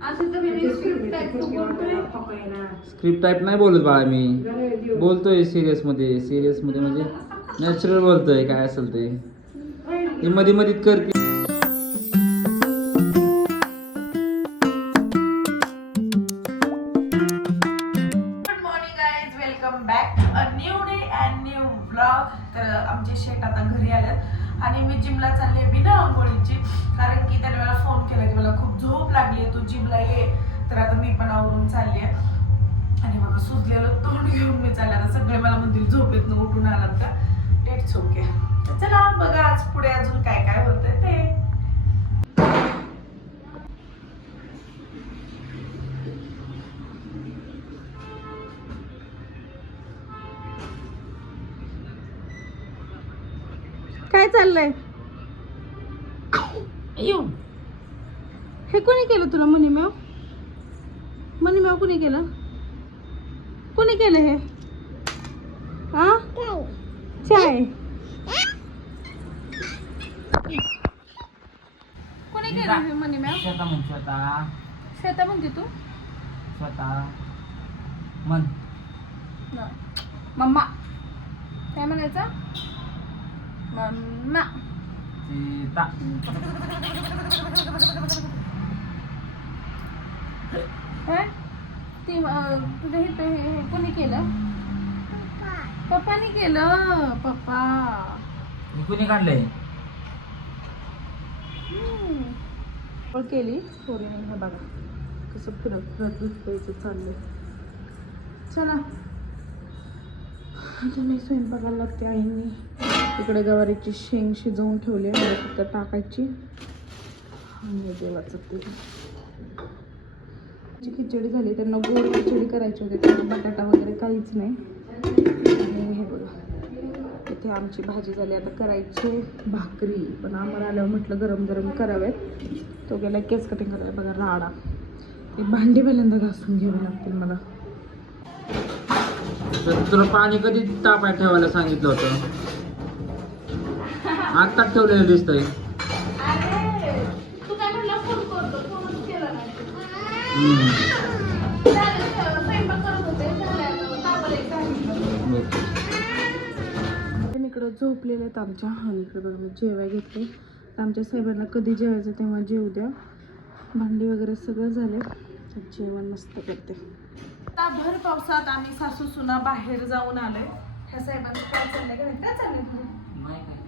असं तर मी script type तू बोलतोय. स्क्रिप्ट टाईप नाही बोलत बाळा मी. बोलतोय सिरियसमध्ये सिरियसमध्ये म्हणजे नॅचरल बोलतोय काय असेल ते. ती मध्ये मधीत करते आमचे शेट आता घरी आल्यात. आणि मी जिमला चालली आहे बिना आंघोळीची. कारण की त्याने मला फोन केला की मला खूप झोप लागली आहे तू जिमला ये. तर आता मी पण आवरून चालली आहे. आणि बघा सुजलेलं तोंड घेऊन मी चालले. आता सगळे मला म्हणतील झोपेतनं उठून आलात का? डेट ओके चला बघा आज पुढे अजून काय काय होतंय ते. काय चाललंय? येऊन हे कोणी केलं तुला मनी मॅव मनी मॅव कोणी केलं? कोणी केलं हे? हा चाय. कोणी केलं हे मनी मॅव स्वतः म्हण स्वतः श्वेता म्हणते तू? स्वतः म्हण. मम्मा. काय म्हणायचं? मम्मा सीता काय ती अं, तुझ्या हे हे- हे कोणी केलं पप्पानी केलं पप्पा हे कुणी काढलंय फळ केली पोरीने हे बघा कसं फिरत फिरत दूध प्यायचं चाललंय चला आता मी स्वयंपाकाला लागते आईंनी इकडे गवारीची शेंग शिजवून ठेवली आहे. फक्त टाकायची. आणि देवाचं ते. जी खिचडी झाली त्यांना गोड खिचडी करायची होती. त्यांना बटाटा वगैरे काहीच नाही. आणि हे बघा. इथे आमची भाजी झाली. आता करायची भाकरी. पण आम्हाला आल्यावर म्हटलं गरम गरम कराव्यात तो गेला केस कटिंग करायला. बघा राडा. ते भांडी पहिल्यांदा घासून घ्यावे लागतील मला. तर तुला पाणी कधी तापाय ठेवायला सांगितलं होतं आत्ताच ठेवलेलं दिसतंय तू काय म्हटलं फोन करतो फोनच केला नाही हम्म. स्वयंपाक करत होते इकडं झोपलेले आहेत आमच्या इकडे बघा मी जेवाय घेतले तर आमच्या साहेबांना कधी जेवायचं तेव्हा जेवू द्या. भांडी वगैरे सगळं झाले. तर जेवण मस्त करते. आता भर पावसात आम्ही सासू सुना बाहेर जाऊन आलोय. ह्या साहेबांचं काय चाललंय काय चाललंय?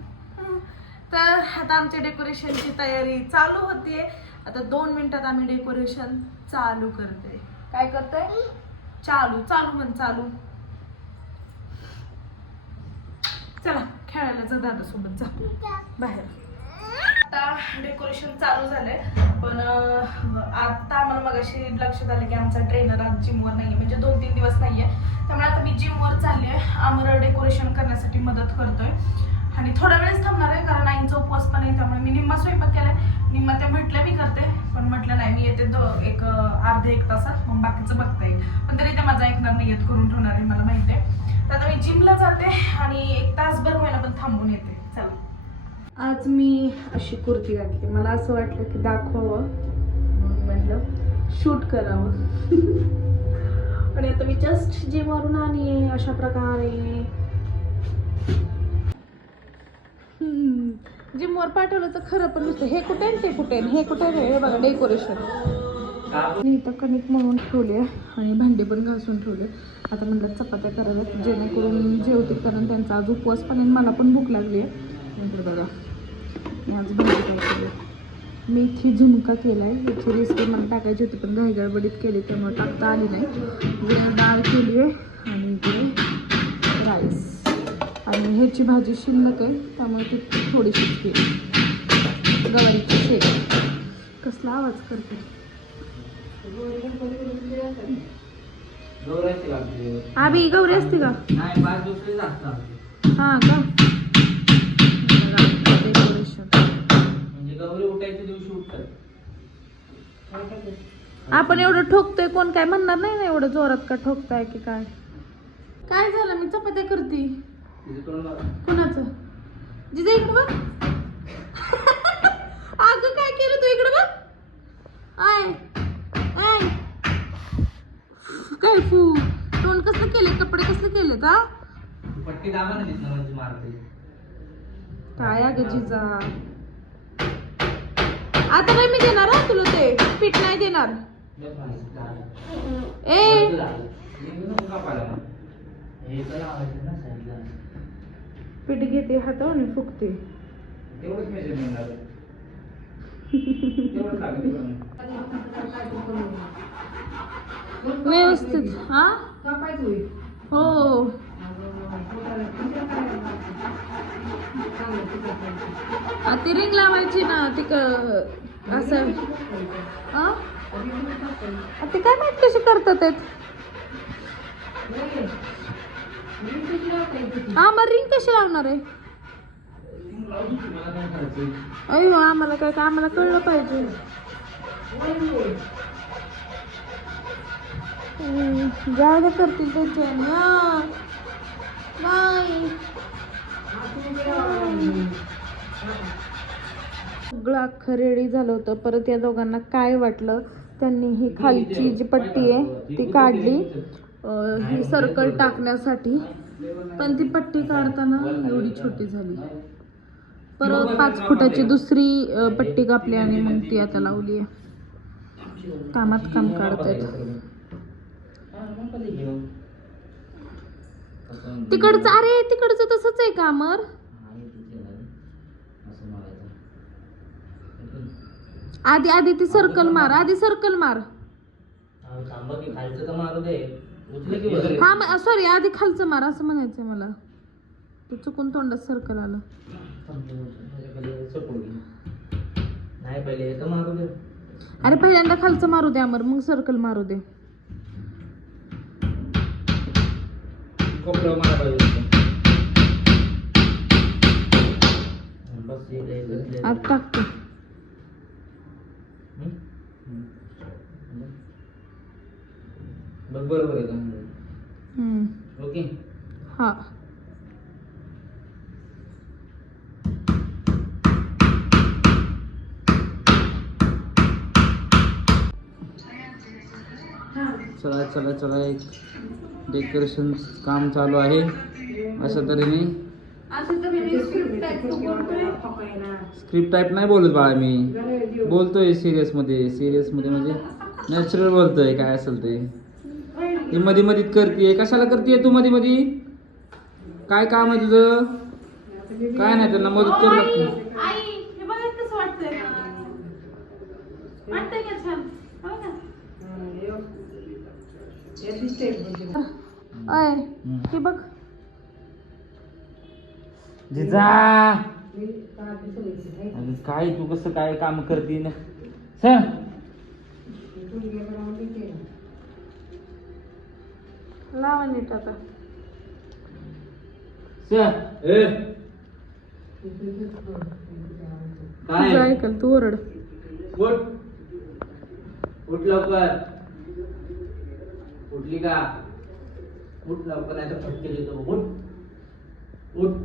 तर आता आमच्या डेकोरेशनची तयारी चालू होतीये. आता दोन मिनिटात आम्ही डेकोरेशन चालू करते काय करतोय? चालू चालू म्हण चालू. चला खेळायला जा दादा सोबत जा. बाहेर. आता डेकोरेशन चालू झालंय. पण आता आम्हाला मगाशी लक्षात आलं की आमचा ट्रेनर आज जिमवर नाहीये. म्हणजे दोन तीन दिवस नाहीये. त्यामुळे आता मी जिमवर चालले आम्हाला डेकोरेशन करण्यासाठी मदत करतोय. आणि थोडा वेळच थांबणार आहे कारण आईंचा उपवास पण आहे त्यामुळे मी निम्मा स्वयंपाक केलाय. निम्मा ते म्हटलं मी करते पण म्हटलं नाही मी येते दो एक अर्धे एक तासात मग बाकीचं बघता येईल. पण तरी ते माझा ऐकणार नाही येत करून ठेवणार आहे मला माहिती आहे. तर आता मी जिमला जाते आणि एक तासभर व्हायला पण थांबून येते. चला. आज मी अशी कुर्ती घातली. मला असं वाटलं की दाखवावं. म्हणून म्हटलं शूट करावं. आणि आता मी जस्ट जिमवरून आणि अशा प्रकारे. जिमवर पाठवलं तर खरं पण नुसतं हे कुठे आहे ते कुठे आहे हे कुठे हे बघा डेकोरेशन मी इथं कणिक म्हणून ठेवले आणि भांडे पण घासून ठेवले आता म्हणलं चपात्या कराव्यात जेणेकरून जेवतील कारण त्यांचा आज उपवास पण आहे आणि मला पण भूक लागली आहे. नंतर बघा मी आज भांडी काय मी इथे झुणका केला आहे याची रेसिपी मला टाकायची होती पण घाईगडबडीत केली त्यामुळे टाकता आली नाही. वेळ डाळ केली आहे आणि ते ह्याची भाजी शिल्लक आहे त्यामुळे ती थोडीशीच केली गवारीची शेक. कसला आवाज करते? आबी गौरी असते का? हा का? म्हणजे आपण एवढं ठोकतोय कोण काय म्हणणार नाही ना एवढं जोरात का ठोकताय की काय? काय झालं? मी चपात्या करते. कुणाचं? जिजा इकडं बघ. अगं काय केलं तू इकडं बघ? आय शेल्फू तोंड कसलं केले कपडे कसले केलेत हा? पट्टी दाबा ना तिथनं म्हणजे मारते. काय अगं जिजा? आता नाही मी देणार हा तुला ते. पीठ नाही देणार. ए. पीठ घेते हातावर आणि फुकते तेवढंच मेजरमेंट लागेल तेवढंच लागेल व्यवस्थित हा? हो. ती रिंग लावायची ना ती क- असं. हा? ते काय माहीत कशी करतात हा मग रिंग कशी लावणार आहे? अयो आम्हाला काय काय आम्हाला कळलं पाहिजे. जागा करतील त्याचे सगळं अख्खं रेडी झालं होतं. परत या दोघांना काय वाटलं? त्यांनी ही खालची जी पट्टी आहे ती काढली. ही सर्कल टाकण्यासाठी. पण ती पट्टी काढताना एवढी छोटी झाली. परत पाच फुटाची दुसरी पट्टी कापली आणि मग ती आता लावली आहे. कामात काम काढतायत तिकडचं अरे तिकडचं तसंच आहे कामर आधी आधी ती सर्कल मार आधी सर्कल मार. हा सॉरी आधी खालचं मार असं म्हणायचंय मला. तू चुकून तोंडात सर्कल आलं. नाही पहिले तर मारू दे. अरे पहिल्यांदा खालचं मारू दे अमर. मग सर्कल मारू दे. कोपऱ्यावर मारा पाहिजे बस एक आहे, बस एक आहे. आत टाकते बरोबर आहे का? हम्म. ओके. हा. चला चला चला एक डेकोरेशन काम चालू आहे. अशा तऱ्हेने. स्क्रिप्ट टाईप नाही बोलत बाळा मी. बोलतोय सिरियस मध्ये सिरियस मध्ये म्हणजे नॅचरल बोलतोय काय असेल ते. ती मध्ये मधीत करते कशाला करते तू मध्ये मध्ये काय काम आहे तुझं? काय नाही त्यांना मदत करू लागते. आई हे हो? अय हे बघ. जिजा. काय तू कसं काय काम करते ना? सर. लावा नीट आता. सर ए. काय? तुझं ऐकल तू ओरड. उठ. उठ लवकर. उठली का? उठ लवकर नाही तर फटके देतो उठ. उठ.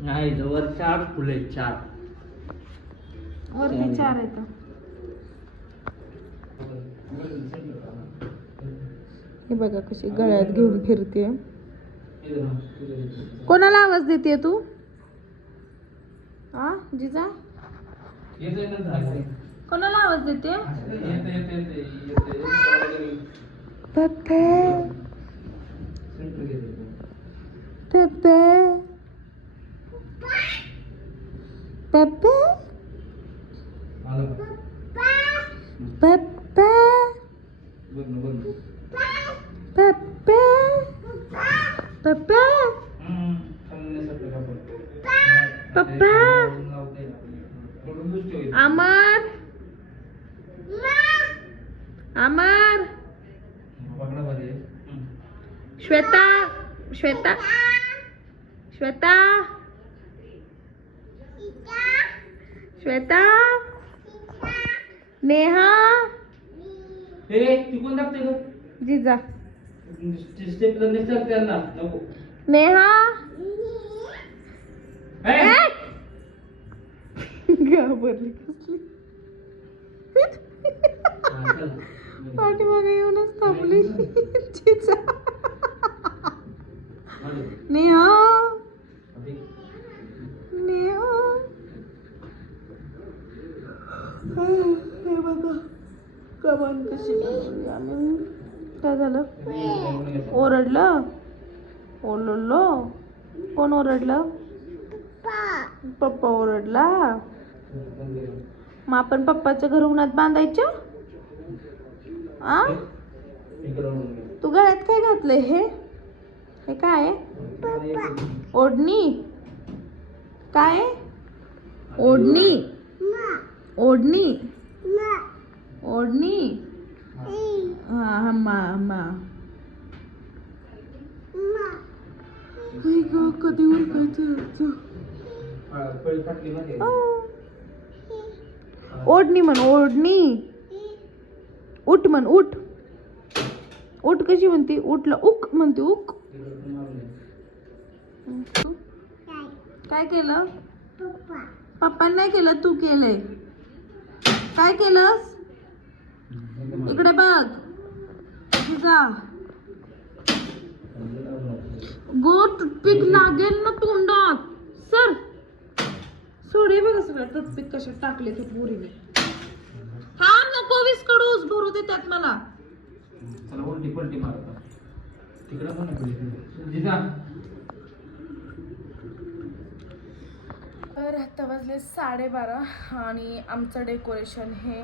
नाही जवळ चार फुले चार. वरती चार आहेत. हे बघा कशी गळ्यात घेऊन फिरते कोणाला आवाज देते तू? आ जिजा? कोणाला आवाज देते पप्पे. पप्पे. पप्पे. पप्पे. अमर. अमर. श्वेता श्वेता. श्वेता. श्वेता. नेहा. जीजा. टिकून ग त्यांना. नको. नेहा. घाबरली कसली? पाठीमागे येऊनच थांबली. ओरडलं? पप्पा ओरडला? मग आपण पप्पाच्या घर उन्हात बांधायचं? आ? तू गळ्यात काय घातलंय हे? हे काय? ओढणी? काय? ओढणी? ओढणी? ओढणी? हा हम्मा हम्मा आई गं, कधी उरकायचं ओढणी म्हण ओढणी. उठ म्हण उठ. उठ कशी म्हणते? उठलं उक म्हणते उक. काय केलं? पप्पाने नाही केलं तू केलंय. काय केलंस? इकडे बघ. जा. गो टूथपिक लागेल ना तोंडात. सर. सोडे बघ सगळं टूथपिक कशात टाकले ते पुरीने. हा नको वीस कडूस भरू दे त्यात मला. चला उलटी पलटी मारता तिकडं पण जिजा. तर आता वाजले साडेबारा आणि आमचं डेकोरेशन हे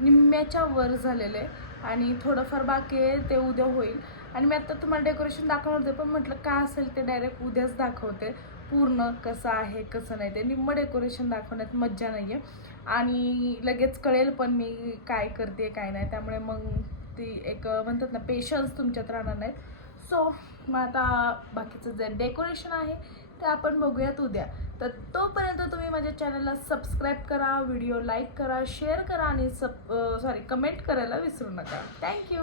निम्म्याच्या वर झालेलं आहे. आणि थोडंफार बाकी आहे ते उद्या होईल. आणि मी आता तुम्हाला डेकोरेशन दाखवणार होते पण म्हटलं काय असेल ते डायरेक्ट उद्याच दाखवते. पूर्ण कसं आहे कसं नाही ते निम्म डेकोरेशन दाखवण्यात मज्जा नाही आहे आणि लगेच कळेल पण मी काय करते काय नाही. त्यामुळे मग ती एक म्हणतात ना पेशन्स तुमच्यात राहणार नाहीत सो मग आता बाकीचं जे डेकोरेशन आहे ते आपण बघूयात उद्या. तर तोपर्यंत तुम्ही माझ्या चॅनलला सबस्क्राईब करा व्हिडिओ लाईक करा शेअर करा आणि सब सॉरी कमेंट करायला विसरू नका. थँक्यू